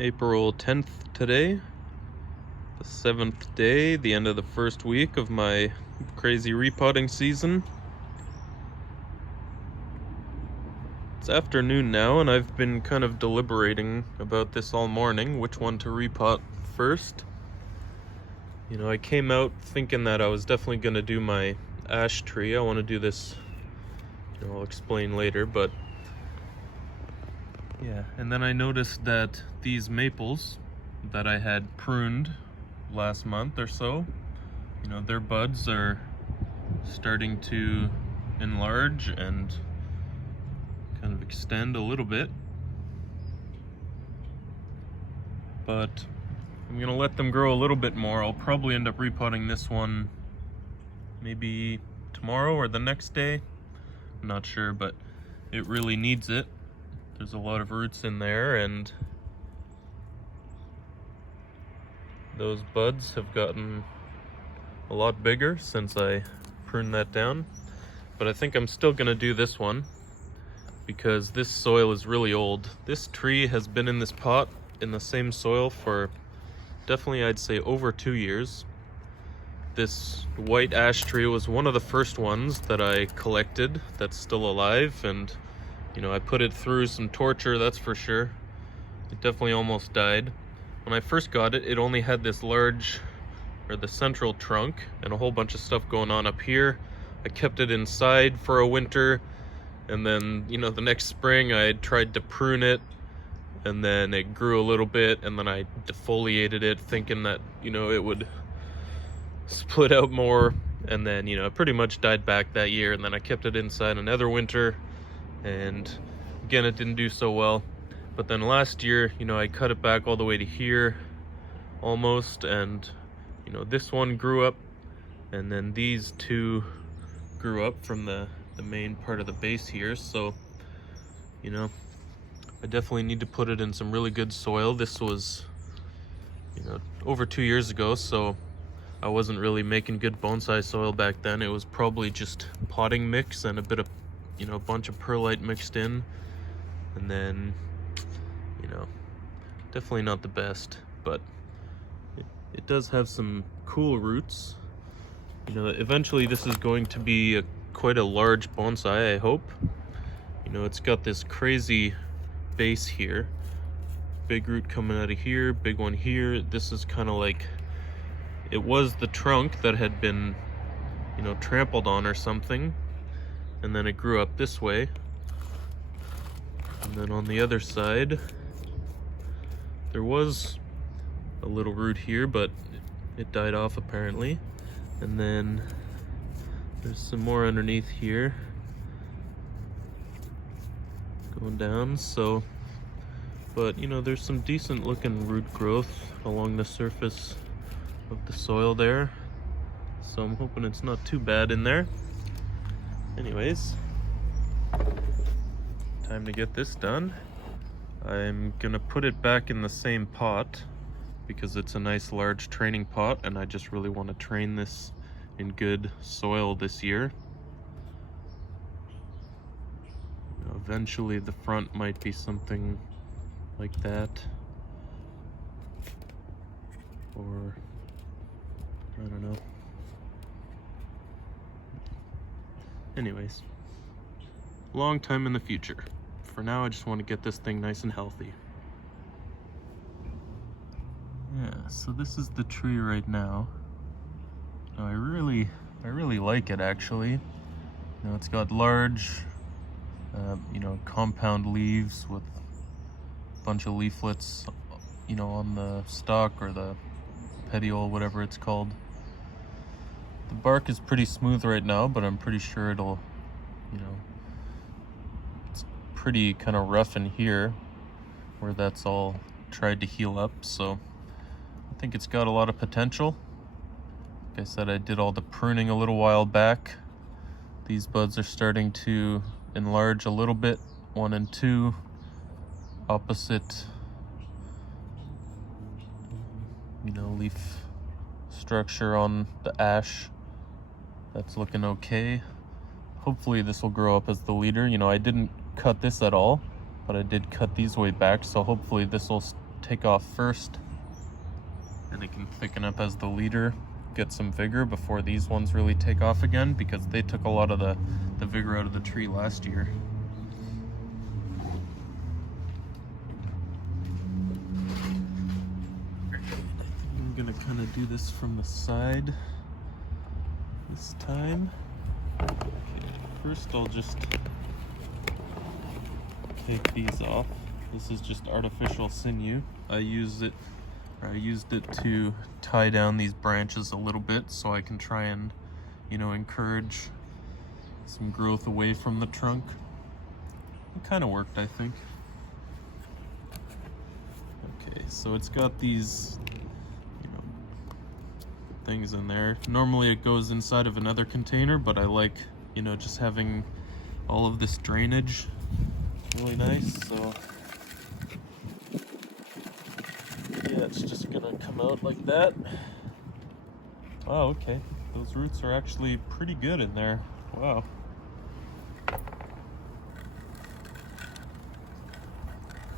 April 10th today, the 7th day, the end of the first week of my crazy repotting season. It's afternoon now, and I've been kind of deliberating about this all morning, which one to repot first. You know, I came out thinking that I was definitely going to do my ash tree. I want to do this, I'll explain later, but yeah, and then I noticed that these maples that I had pruned last month or so, their buds are starting to enlarge and kind of extend a little bit. But I'm gonna let them grow a little bit more. I'll probably end up repotting this one maybe tomorrow or the next day. I'm not sure, but it really needs it. There's a lot of roots in there, and those buds have gotten a lot bigger since I pruned that down. But I think I'm still gonna do this one because this soil is really old. This tree has been in this pot in the same soil for definitely, I'd say, over 2 years. This white ash tree was one of the first ones that I collected that's still alive, and I put it through some torture, that's for sure. It definitely almost died. When I first got it, it only had this large, or the central trunk, and a whole bunch of stuff going on up here. I kept it inside for a winter, and then, the next spring I tried to prune it, and then it grew a little bit, and then I defoliated it thinking that, it would split out more, and then, it pretty much died back that year, and then I kept it inside another winter, and again it didn't do so well. But then last year, I cut it back all the way to here almost, and this one grew up, and then these two grew up from the main part of the base here. So I definitely need to put it in some really good soil. This was over 2 years ago, so I wasn't really making good bonsai soil back then. It was probably just potting mix and a bit of a bunch of perlite mixed in, and then definitely not the best, but it does have some cool roots. Eventually this is going to be quite a large bonsai, I hope. It's got this crazy base here, big root coming out of here, big one here. This is kind of like, it was the trunk that had been trampled on or something, and then it grew up this way, and then on the other side there was a little root here, but it died off apparently, and then there's some more underneath here going down. So, but there's some decent looking root growth along the surface of the soil there, so I'm hoping it's not too bad in there. Anyways, time to get this done. I'm gonna put it back in the same pot because it's a nice large training pot, and I just really want to train this in good soil this year. Eventually the front might be something like that, or I don't know. Anyways, long time in the future. For now, I just want to get this thing nice and healthy. Yeah, so this is the tree right now. I really like it, actually. It's got large, compound leaves with a bunch of leaflets, on the stalk or the petiole, whatever it's called. The bark is pretty smooth right now, but I'm pretty sure it'll, it's pretty kind of rough in here where that's all tried to heal up. So I think it's got a lot of potential. Like I said, I did all the pruning a little while back. These buds are starting to enlarge a little bit, 1 and 2, opposite, leaf structure on the ash. That's looking okay. Hopefully this will grow up as the leader. I didn't cut this at all, but I did cut these way back, so hopefully this will take off first, and it can thicken up as the leader gets some vigor before these ones really take off again, because they took a lot of the vigor out of the tree last year. I'm gonna kind of do this from the side this time. Okay, first I'll just take these off. This is just artificial sinew. I used it to tie down these branches a little bit so I can try and, you know, encourage some growth away from the trunk. It kind of worked, I think. Okay, so it's got these, you know, things in there. Normally it goes inside of another container, but I like, you know, just having all of this drainage. Really nice, so yeah, it's just gonna come out like that. Oh, okay. Those roots are actually pretty good in there. Wow.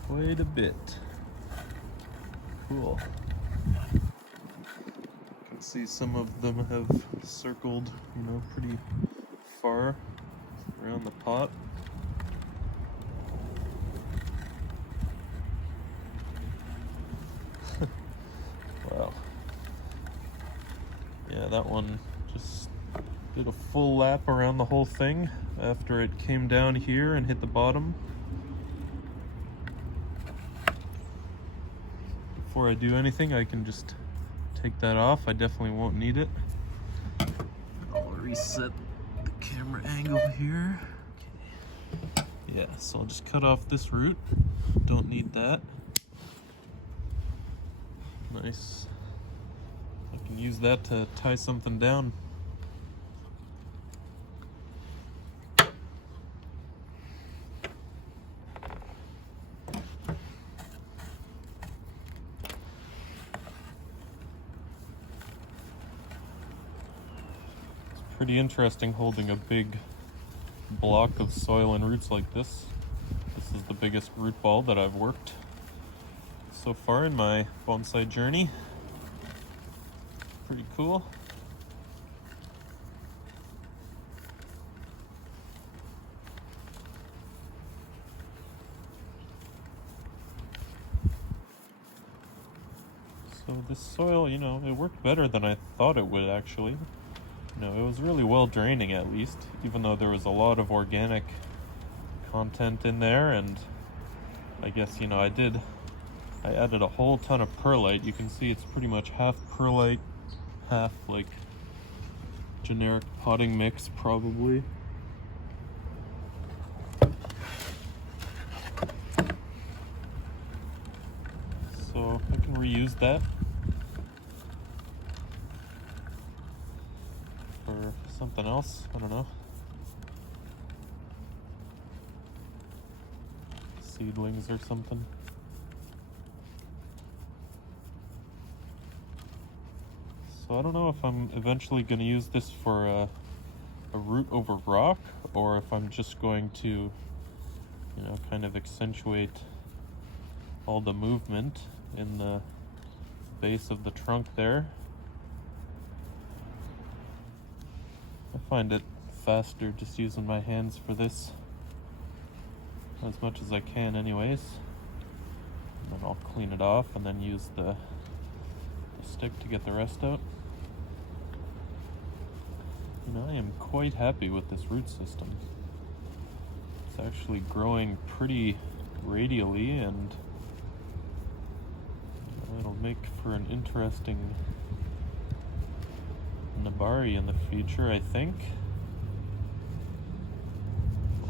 Quite a bit. Cool. You can see some of them have circled, you know, pretty far around the pot. Wow. Yeah, that one just did a full lap around the whole thing after it came down here and hit the bottom. Before I do anything, I can just take that off. I definitely won't need it. I'll reset the camera angle here. Okay. Yeah, so I'll just cut off this root. Don't need that. Nice. I can use that to tie something down. It's pretty interesting holding a big block of soil and roots like this. This is the biggest root ball that I've worked so far in my bonsai journey. Pretty cool. So this soil, you know, it worked better than I thought it would actually. You know, it was really well draining at least, even though there was a lot of organic content in there, and I guess, you know, I added a whole ton of perlite. You can see it's pretty much half perlite, half like generic potting mix probably. So I can reuse that for something else, I don't know. Seedlings or something. So I don't know if I'm eventually going to use this for a root over rock, or if I'm just going to, you know, kind of accentuate all the movement in the base of the trunk there. I find it faster just using my hands for this, as much as I can anyways. And then I'll clean it off and then use the stick to get the rest out. You know, I am quite happy with this root system. It's actually growing pretty radially, and you know, it'll make for an interesting nabari in the future, I think.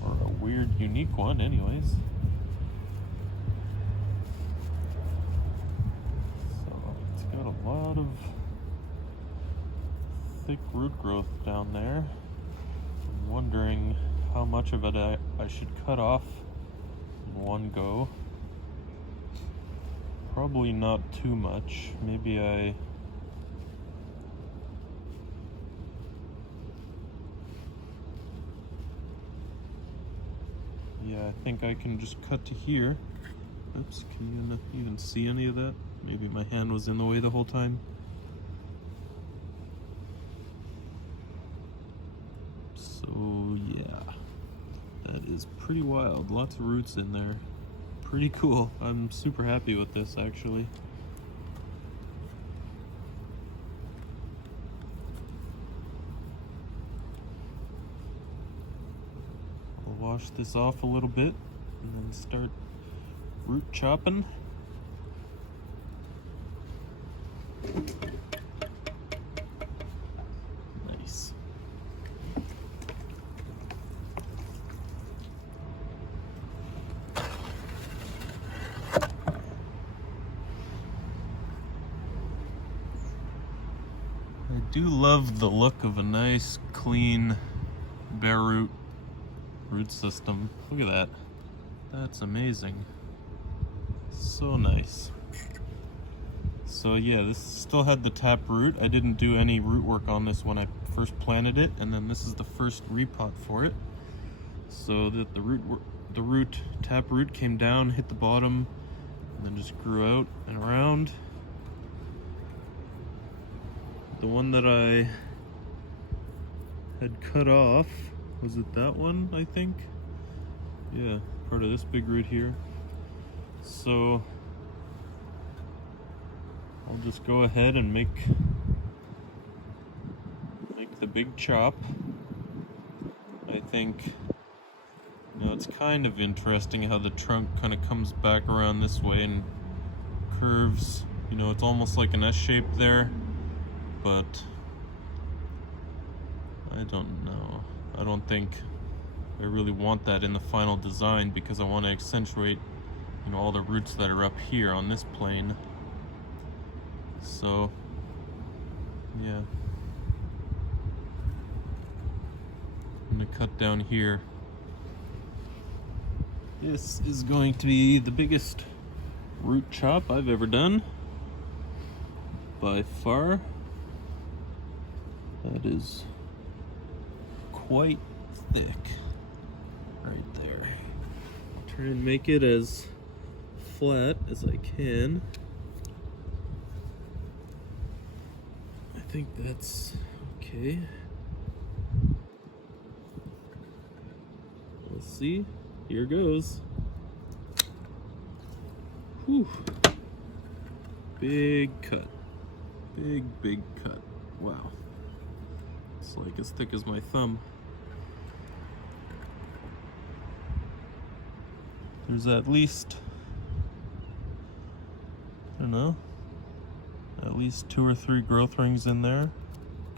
Or a weird, unique one, anyways. So, it's got a lot of thick root growth down there. I'm wondering how much of it I should cut off in one go. Probably not too much. Maybe yeah, I think I can just cut to here Oops, can you even see any of that? Maybe my hand was in the way the whole time. So yeah, that is pretty wild. Lots of roots in there. Pretty cool. I'm super happy with this actually. I'll wash this off a little bit and then start root chopping. Nice. I do love the look of a nice, clean, bare root system. Look at that. That's amazing. So nice. So yeah, this still had the tap root. I didn't do any root work on this when I first planted it, and then this is the first repot for it. So that the tap root came down, hit the bottom, and then just grew out and around. The one that I had cut off, was it that one, I think? Yeah, part of this big root here. So I'll just go ahead and make the big chop. I think, you know, it's kind of interesting how the trunk kind of comes back around this way and curves. You know, it's almost like an S shape there, but I don't know. I don't think I really want that in the final design because I want to accentuate, you know, all the roots that are up here on this plane. So, yeah. I'm gonna cut down here. This is going to be the biggest root chop I've ever done. By far. That is quite thick. Right there. I'll try and make it as flat as I can. I think that's okay. Let's see. Here goes. Whew. Big cut. Big cut. Wow. It's like as thick as my thumb. There's at least, I don't know, at least 2 or 3 growth rings in there.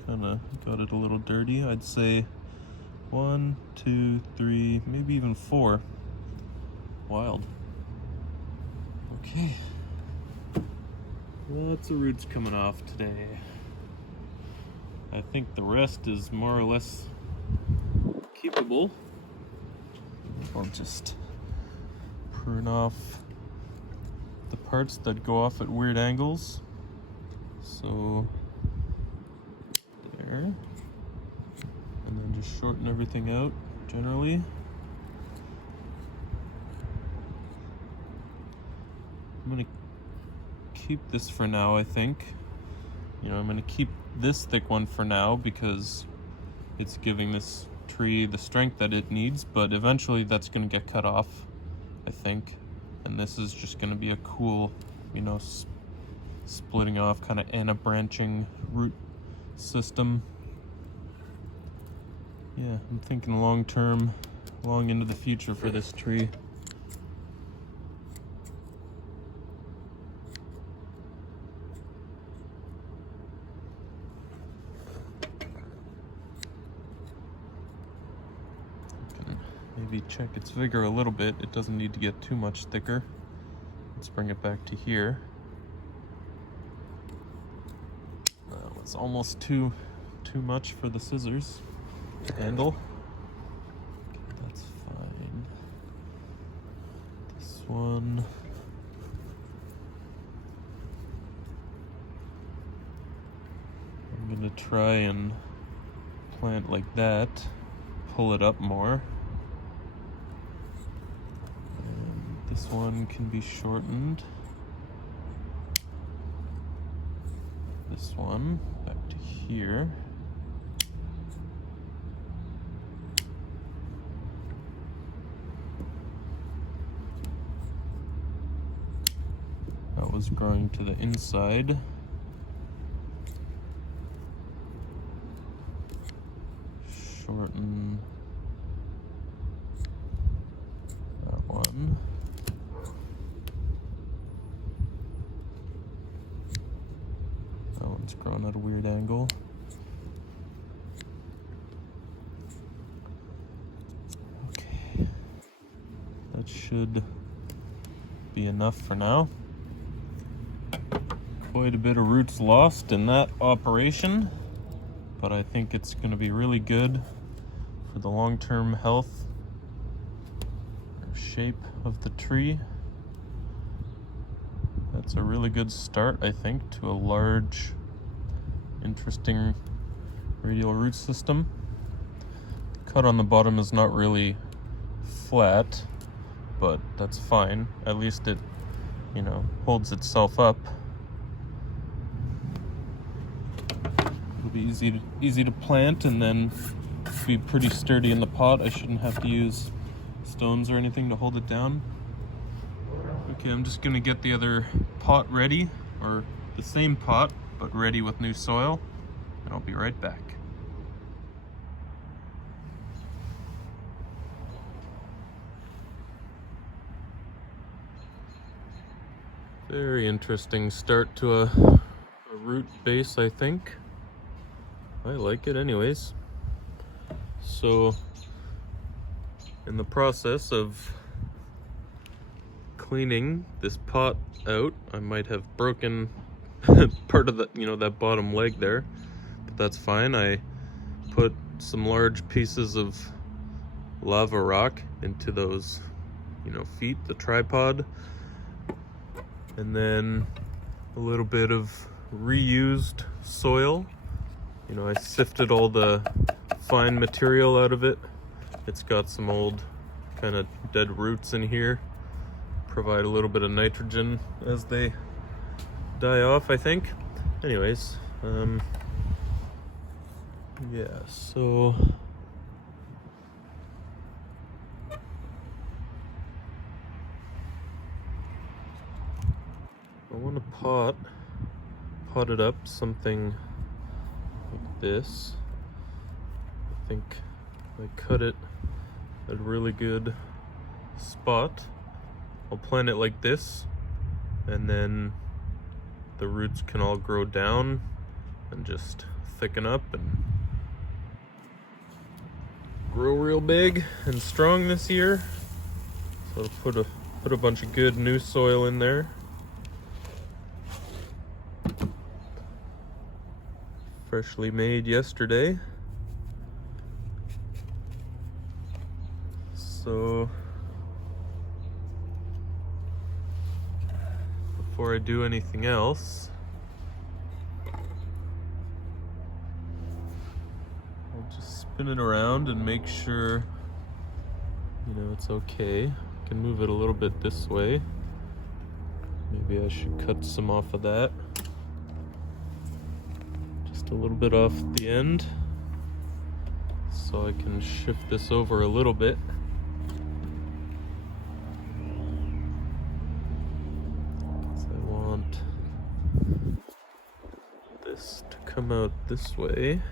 Kinda got it a little dirty. I'd say 1, 2, 3, maybe even 4. Wild. Okay. Lots of roots coming off today. I think the rest is more or less keepable. I'll just prune off the parts that go off at weird angles. So there. And then just shorten everything out generally. I'm gonna keep this for now, I think. You know, I'm gonna keep this thick one for now because it's giving this tree the strength that it needs, but eventually that's gonna get cut off, I think. And this is just gonna be a cool, you know, splitting off kind of anti-branching root system. Yeah, I'm thinking long term, long into the future for this tree. Maybe check its vigor a little bit. It doesn't need to get too much thicker. Let's bring it back to here. That was almost too much for the scissors handle. Okay, that's fine. This one. I'm gonna try and plant like that, pull it up more. This one can be shortened. This one back to here. That was growing to the inside. Shorten that one. That one's growing at a weird angle. Okay, that should be enough for now. Quite a bit of roots lost in that operation, but I think it's going to be really good for the long-term health or shape of the tree. That's a really good start, I think, to a large, interesting radial root system. The cut on the bottom is not really flat, but that's fine. At least it, holds itself up. It'll be easy to plant and then be pretty sturdy in the pot. I shouldn't have to use stones or anything to hold it down. Okay, I'm just gonna get the other pot ready, or the same pot, but ready with new soil, and I'll be right back. Very interesting start to a root base, I think. I like it anyways. So, in the process of cleaning this pot out, I might have broken part of the, that bottom leg there, but that's fine. I put some large pieces of lava rock into those, feet, the tripod, and then a little bit of reused soil. I sifted all the fine material out of it. It's got some old kind of dead roots in here. Provide a little bit of nitrogen as they die off, I think. Anyways, yeah, so I want to pot it up something like this. I think I cut it at a really good spot. I'll plant it like this, and then the roots can all grow down and just thicken up and grow real big and strong this year. So I'll put a bunch of good new soil in there. Freshly made yesterday. So before I do anything else, I'll just spin it around and make sure it's okay. I can move it a little bit this way. Maybe I should cut some off of that. Just a little bit off the end, so I can shift this over a little bit. Because I want this to come out this way.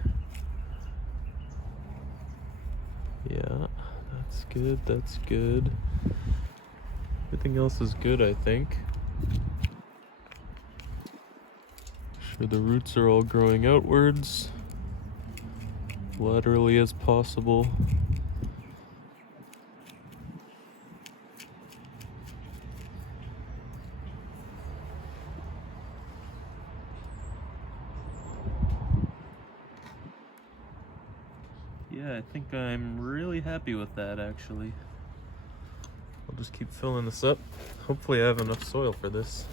Yeah, that's good, that's good. Everything else is good, I think. Sure the roots are all growing outwards, laterally as possible. Yeah, I think I'm really happy with that, actually. I'll just keep filling this up. Hopefully I have enough soil for this.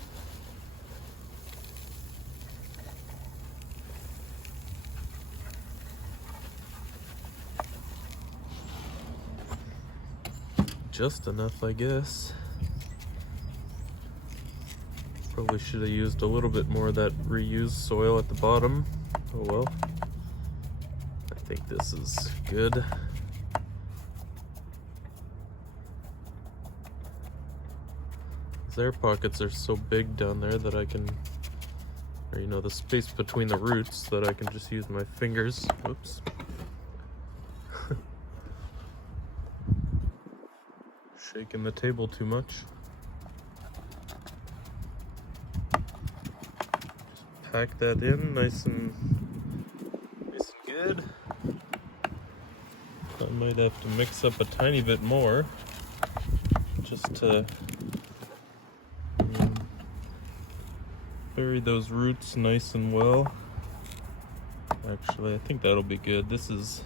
Just enough, I guess. Probably should have used a little bit more of that reused soil at the bottom. Oh well. I think this is good. These air pockets are so big down there that I can, or you know, the space between the roots, that I can just use my fingers. Whoops. Shaking the table too much. Just pack that in nice and good. I might have to mix up a tiny bit more just to bury those roots nice and well. Actually, I think that'll be good. This is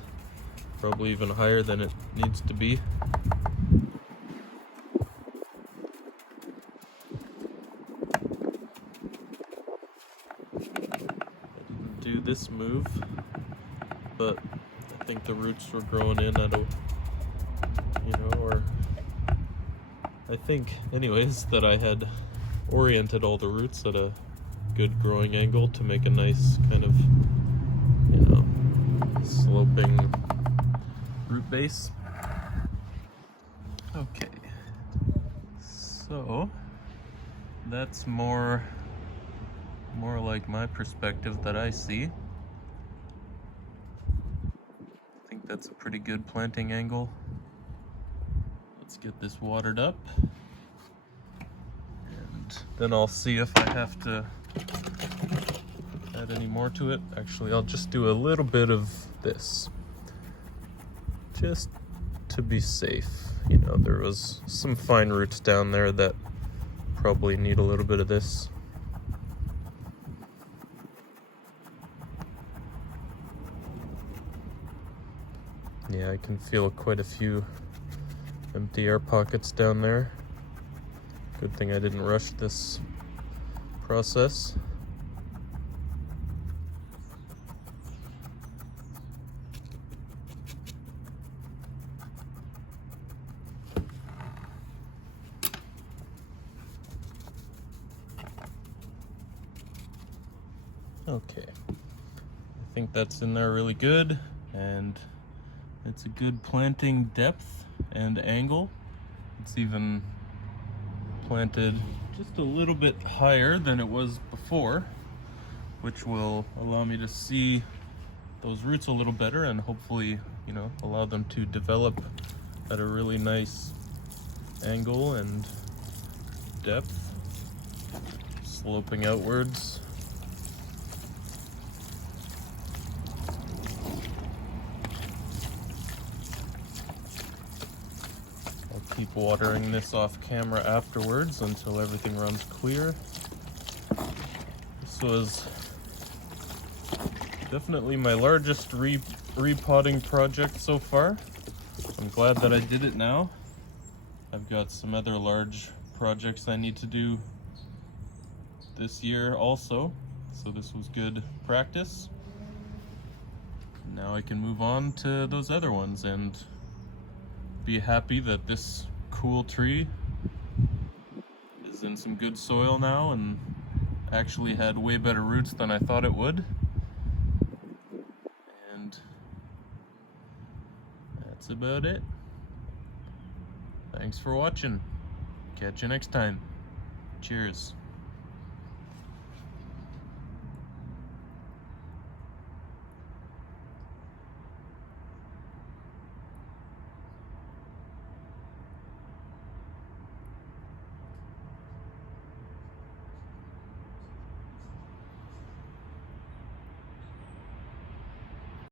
probably even higher than it needs to be. Do this move, but I think the roots were growing in at a, you know, or I think anyways that I had oriented all the roots at a good growing angle to make a nice kind of, you know, sloping root base. Okay, so that's more like my perspective that I see. I think that's a pretty good planting angle. Let's get this watered up, and then I'll see if I have to add any more to it. Actually, I'll just do a little bit of this, just to be safe. You know, there was some fine roots down there that probably need a little bit of this. Yeah, I can feel quite a few empty air pockets down there. Good thing I didn't rush this process. Okay, I think that's in there really good, and it's a good planting depth and angle. It's even planted just a little bit higher than it was before, which will allow me to see those roots a little better and hopefully, you know, allow them to develop at a really nice angle and depth, sloping outwards. Keep watering this off camera afterwards until everything runs clear. This was definitely my largest repotting project so far. I'm glad that I did it now. I've got some other large projects I need to do this year also, so this was good practice. Now I can move on to those other ones and be happy that this cool tree is in some good soil now and actually had way better roots than I thought it would. And that's about it. Thanks for watching. Catch you next time. Cheers.